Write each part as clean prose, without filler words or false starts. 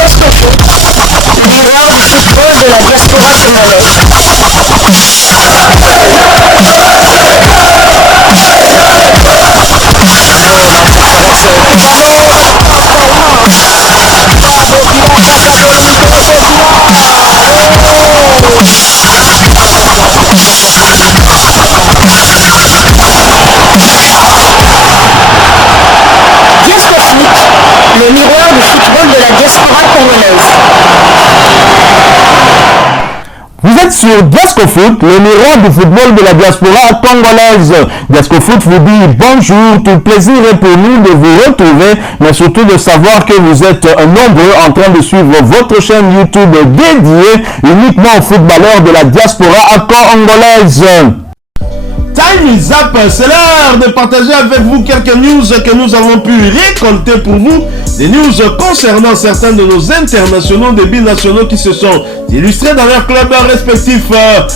Diascofoot, miroir du football de la diaspora congolaise. Le miroir du football de la diaspora congolaise. Vous êtes sur Diascofoot, le miroir du football de la diaspora congolaise. Diascofoot vous dit bonjour, tout plaisir est pour nous de vous retrouver, mais surtout de savoir que vous êtes nombreux en train de suivre votre chaîne YouTube dédiée uniquement aux footballeurs de la diaspora congolaise. Time is up, c'est l'heure de partager avec vous quelques news que nous avons pu récolter pour vous. Des news concernant certains de nos internationaux des binationaux qui se sont illustrés dans leurs clubs respectifs.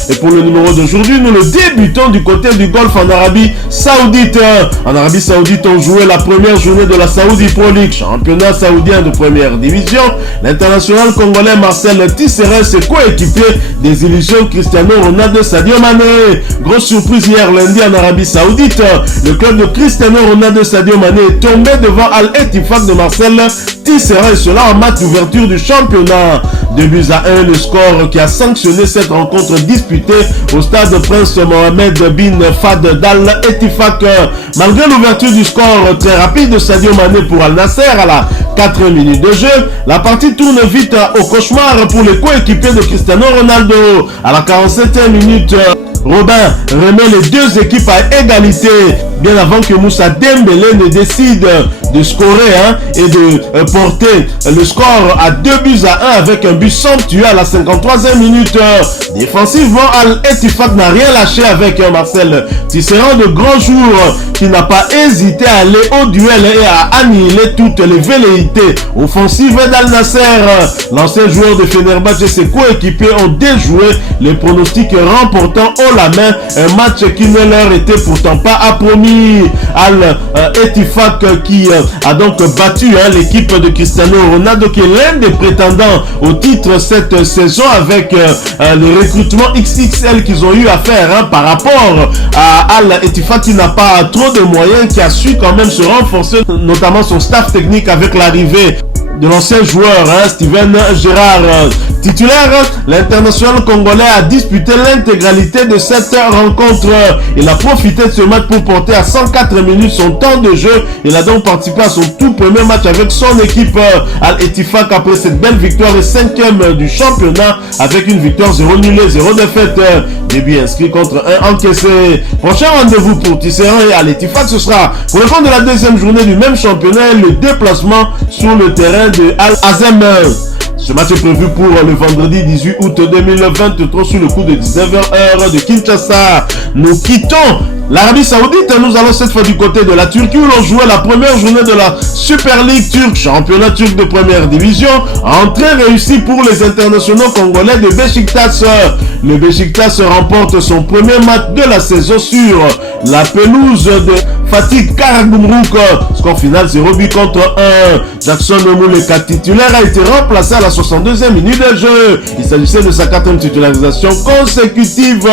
Et pour le numéro d'aujourd'hui, nous le débutons du côté du Golfe en Arabie Saoudite. En Arabie Saoudite, on jouait la première journée de la Saudi Pro League, championnat saoudien de première division. L'international congolais Marcel Tisserand s'est coéquipé des illusions Cristiano Ronaldo Sadio Mané. Grosse surprise hier lundi en Arabie Saoudite, le club de Cristiano Ronaldo Sadio Mané est tombé devant Al-Ettifaq de Marcel Tisserand, et cela en match d'ouverture du championnat. 2-1, le score qui a sanctionné cette rencontre disputée au stade Prince Mohamed bin Fahd d'Al-Ettifaq. Malgré l'ouverture du score très rapide de Sadio Mané pour Al-Nasser à la 4 minutes de jeu, la partie tourne vite au cauchemar pour les coéquipiers de Cristiano Ronaldo. À la 47e minute, Robin remet les deux équipes à égalité, bien avant que Moussa Dembélé ne décide de scorer et de porter le score à 2-1 avec un but somptueux à la 53e minute. Défensivement, Al-Ettifaq n'a rien lâché avec Marcel Tisserand de grand jour qui n'a pas hésité à aller au duel et à annihiler toutes les velléités offensives d'Al-Nasser. L'ancien joueur de Fenerbahçe et ses coéquipiers ont déjoué les pronostics remportant haut la main un match qui ne leur était pourtant pas promis. Al-Ettifaq qui a donc battu l'équipe de Cristiano Ronaldo qui est l'un des prétendants au titre cette saison avec les recrutements XXL qu'ils ont eu à faire par rapport à Al-Ettifaq qui n'a pas trop de moyens, qui a su quand même se renforcer, notamment son staff technique avec l'arrivée de l'ancien joueur Steven Gerrard. Titulaire, l'international congolais a disputé l'intégralité de cette rencontre. Il a profité de ce match pour porter à 104 minutes son temps de jeu. Il a donc participé à son tout premier match avec son équipe Al-Ettifaq après cette belle victoire et 5e du championnat avec une victoire 0 nul et 0 défaite. Début inscrit contre 1 encaissé. Prochain rendez-vous pour Tisserand et Al-Ettifaq, ce sera pour le compte de la deuxième journée du même championnat, le déplacement sur le terrain de Al-Azem. Ce match est prévu pour le vendredi 18 août 2023 sur le coup de 19h de Kinshasa. Nous quittons l'Arabie Saoudite, nous allons cette fois du côté de la Turquie où l'on jouait la première journée de la Super League turque, championnat turc de première division. Entrée réussie pour les internationaux congolais de Beşiktaş. Le Beşiktaş remporte son premier match de la saison sur la pelouse de Fatih Karagümrük. Score final 0 but contre 1. Jackson Mouleka, titulaire, a été remplacé à la 62e minute de jeu. Il s'agissait de sa 4e titularisation consécutive.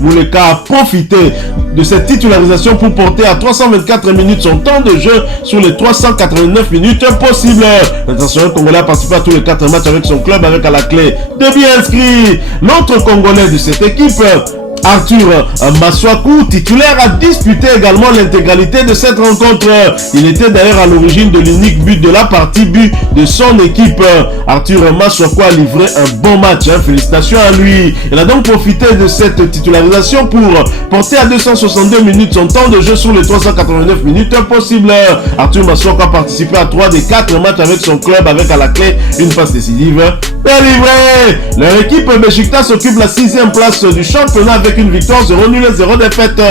Mouleka a profité de cette titularisation pour porter à 324 minutes son temps de jeu sur les 389 minutes possibles. L'international congolais a participé à tous les 4 matchs avec son club avec à la clé 2 buts inscrits. L'autre congolais de cette équipe, Arthur Maswaku, titulaire, a disputé également l'intégralité de cette rencontre. Il était d'ailleurs à l'origine de l'unique but de la partie, but de son équipe. Arthur Maswaku a livré un bon match, félicitations à lui. Il a donc profité de cette titularisation pour porter à 262 minutes son temps de jeu sur les 389 minutes possibles. Arthur Maswaku a participé à 3 des 4 matchs avec son club avec à la clé une passe décisive délivré. Leur équipe Beşiktaş occupe la 6e place du championnat avec une victoire 0-0 défaite.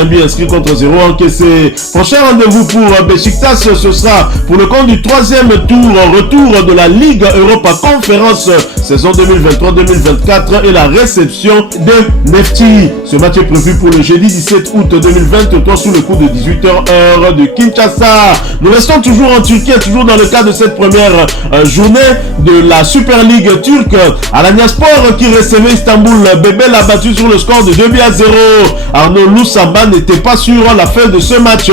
Un but inscrit contre 0 encaissé. Prochain rendez-vous pour Beşiktaş, ce sera pour le compte du 3e tour, retour de la Ligue Europa Conférence saison 2023-2024 et la réception de Nefti. Ce match est prévu pour le jeudi 17 août 2023 sous le coup de 18h heure de Kinshasa. Nous restons toujours en Turquie, toujours dans le cadre de cette première journée de la Super League turque. Alanyaspor qui recevait Istanbul Bebel a battu sur le score de 2-0. Arnaud Loussamba n'était pas sûr à la fin de ce match.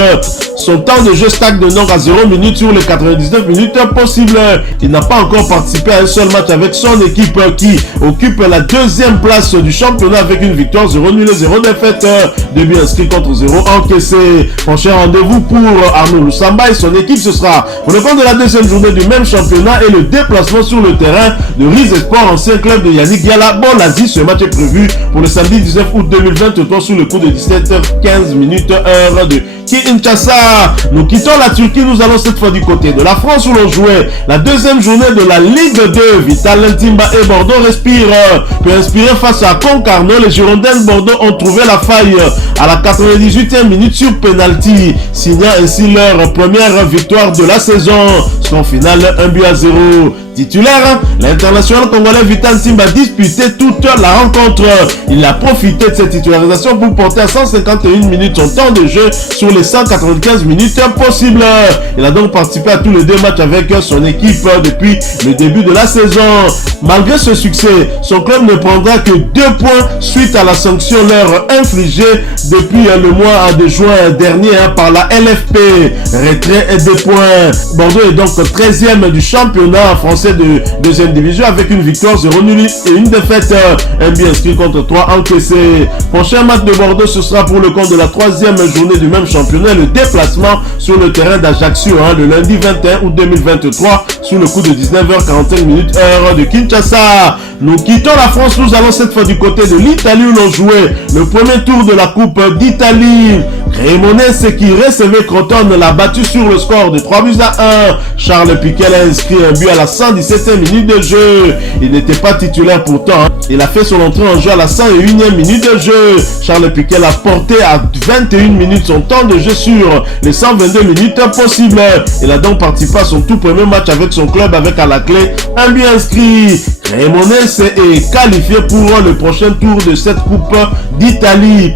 Son temps de jeu stagne de nord à 0 minutes sur les 99 minutes possibles. Il n'a pas encore participé à un seul match avec son équipe qui occupe la 2e place du championnat avec une victoire 0-0 défaite. 2 buts inscrits contre 0 encaissé. Prochain rendez-vous pour Arnaud Loussamba et son équipe, ce sera pour le compte de la 2e journée du même championnat et le déplacement sur le terrain de Rizespor, ancien club de Yannick Diala. Bon, l'Asie, ce match est prévu pour le samedi 19 août 2023 sous le coup de 17h15 heure de Kinshasa. Nous quittons la Turquie, nous allons cette fois du côté de la France où l'on jouait la 2e journée de la Ligue 2. Vital Ntimba et Bordeaux peut inspirer face à Concarneau. Les Girondins de Bordeaux ont trouvé la faille à la 98e minute sur penalty, signant ainsi leur première victoire de la saison. Son final 1-0. Titulaire, l'international congolais Vital Ntimba a disputé toute la rencontre. Il a profité de cette titularisation pour porter à 151 minutes son temps de jeu sur les 195 minutes possibles. Il a donc participé à tous les 2 matchs avec son équipe depuis le début de la saison. Malgré ce succès, son club ne prendra que 2 points suite à la sanction leur infligée depuis le mois de juin dernier par la LFP. Retrait et 2 points. Bordeaux est donc 13e du championnat français de 2e division avec une victoire 0-0 et une défaite. Un but inscrit contre 3 encaissés. Prochain match de Bordeaux, ce sera pour le compte de la 3e journée du même championnat, le déplacement sur le terrain d'Ajaccio le lundi 21 août 2023 sous le coup de 19h45 heure de Kinshasa. Nous quittons la France, nous allons cette fois du côté de l'Italie où l'on jouait le premier tour de la Coupe d'Italie. Cremonese qui recevait Crotone l'a battu sur le score de 3-1. Charles Piquet a inscrit un but à la 117e minute de jeu. Il n'était pas titulaire pourtant. Il a fait son entrée en jeu à la 101e minute de jeu. Charles Piquet a porté à 21 minutes son temps de jeu sur les 122 minutes possibles. Il a donc participé à son tout premier match avec son club avec à la clé un but inscrit. Cremonese est qualifié pour le prochain tour de cette Coupe d'Italie.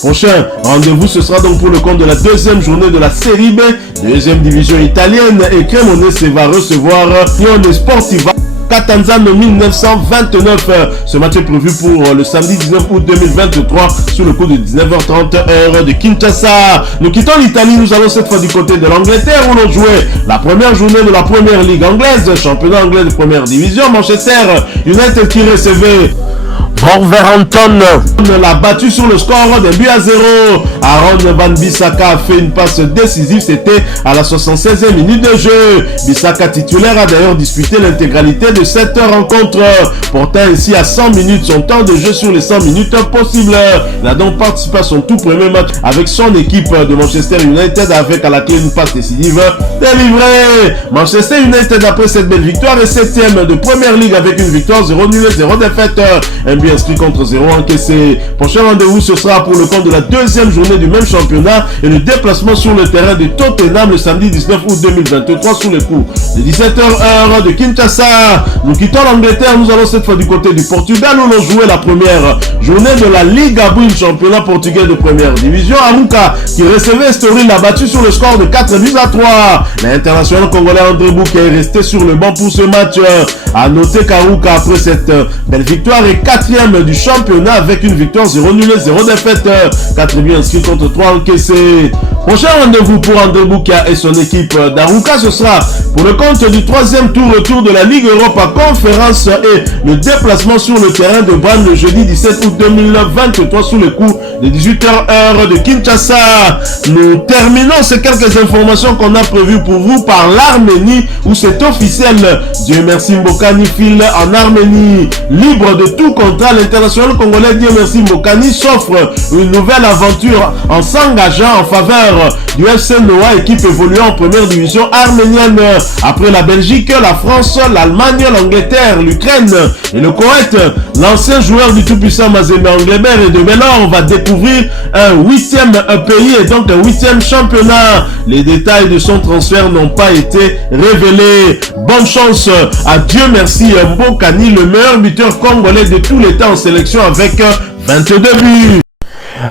Prochain rendez-vous, ce sera donc pour le compte de la 2e journée de la Série B, 2e division italienne, et Cremonese va recevoir Lione Sportiva Catanzaro 1929. Ce match est prévu pour le samedi 19 août 2023 sous le coup de 19h30 heure de Kinshasa. Nous quittons l'Italie, nous allons cette fois du côté de l'Angleterre où l'on jouait la première journée de la première ligue anglaise, championnat anglais de première division. Manchester United qui recevait Wolverhampton l'a battu sur le score d'un but à 0. Aaron Wan-Bissaka a fait une passe décisive, c'était à la 76e minute de jeu. Bissaka titulaire a d'ailleurs disputé l'intégralité de cette rencontre, portant ainsi à 100 minutes son temps de jeu sur les 100 minutes possibles. Il a donc participé à son tout premier match avec son équipe de Manchester United avec à la clé une passe décisive délivrée. Manchester United après cette belle victoire est 7e de première ligue avec une victoire 0-0 défaite. Un but inscrit contre 0 encaissé. Prochain rendez-vous, ce sera pour le compte de la 2e journée du même championnat et le déplacement sur le terrain de Tottenham le samedi 19 août 2023 sous les coups de 17h heure de Kinshasa. Nous quittons l'Angleterre, nous allons cette fois du côté du Portugal où l'on jouait la première journée de la Liga Buin, championnat portugais de première division. Arouca qui recevait Estoril l'a battu sur le score de 4-3. L'international congolais André Bouquet est resté sur le banc pour ce match. A noter qu'Arouca après cette belle victoire est 4e du championnat avec une victoire 0-0 défaite. 4 buts inscrits contre 3 encaissés. Prochain rendez-vous pour André Bouka et son équipe d'Arouca, ce sera pour le compte du 3e tour retour de la Ligue Europa Conférence et le déplacement sur le terrain de Brann le jeudi 17 août 2023 sous le coup de 18h heure de Kinshasa. Nous terminons ces quelques informations qu'on a prévues pour vous par l'Arménie où c'est officiel. Dieu merci Mbokani file en Arménie. Libre de tout contrat, l'international congolais Dieu merci Mbokani s'offre une nouvelle aventure en s'engageant en faveur du FC Noah, équipe évoluant en première division arménienne. Après la Belgique, la France, l'Allemagne, l'Angleterre, l'Ukraine et le Koweït, l'ancien joueur du tout-puissant Mazembe Anglebert et de Bellor, on va découvrir un 8e pays et donc un 8e championnat. Les détails de son transfert n'ont pas été révélés. Bonne chance à Dieu merci Mbokani, le meilleur buteur congolais de tous les temps en sélection avec 22 buts.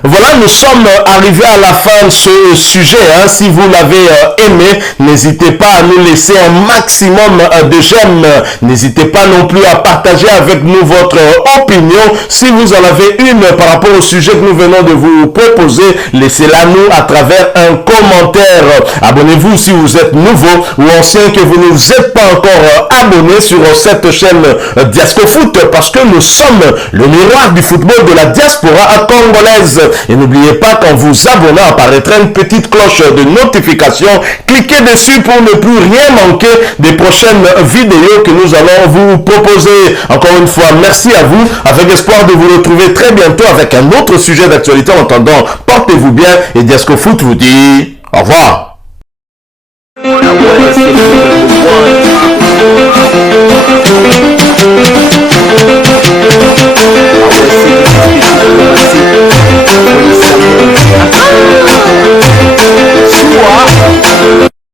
Voilà, nous sommes arrivés à la fin de ce sujet. Si vous l'avez aimé, n'hésitez pas à nous laisser un maximum de j'aime. N'hésitez pas non plus à partager avec nous votre opinion. Si vous en avez une par rapport au sujet que nous venons de vous proposer, laissez-la nous à travers un commentaire. Abonnez-vous si vous êtes nouveau ou ancien que vous ne vous êtes pas encore abonné sur cette chaîne Diasco Foot, parce que nous sommes le miroir du football de la diaspora congolaise. Et n'oubliez pas qu'en vous abonnant apparaîtra une petite cloche de notification. Cliquez dessus pour ne plus rien manquer des prochaines vidéos que nous allons vous proposer. Encore une fois, merci à vous, avec espoir de vous retrouver très bientôt avec un autre sujet d'actualité. En attendant, portez-vous bien et Diasco Foot vous dit au revoir.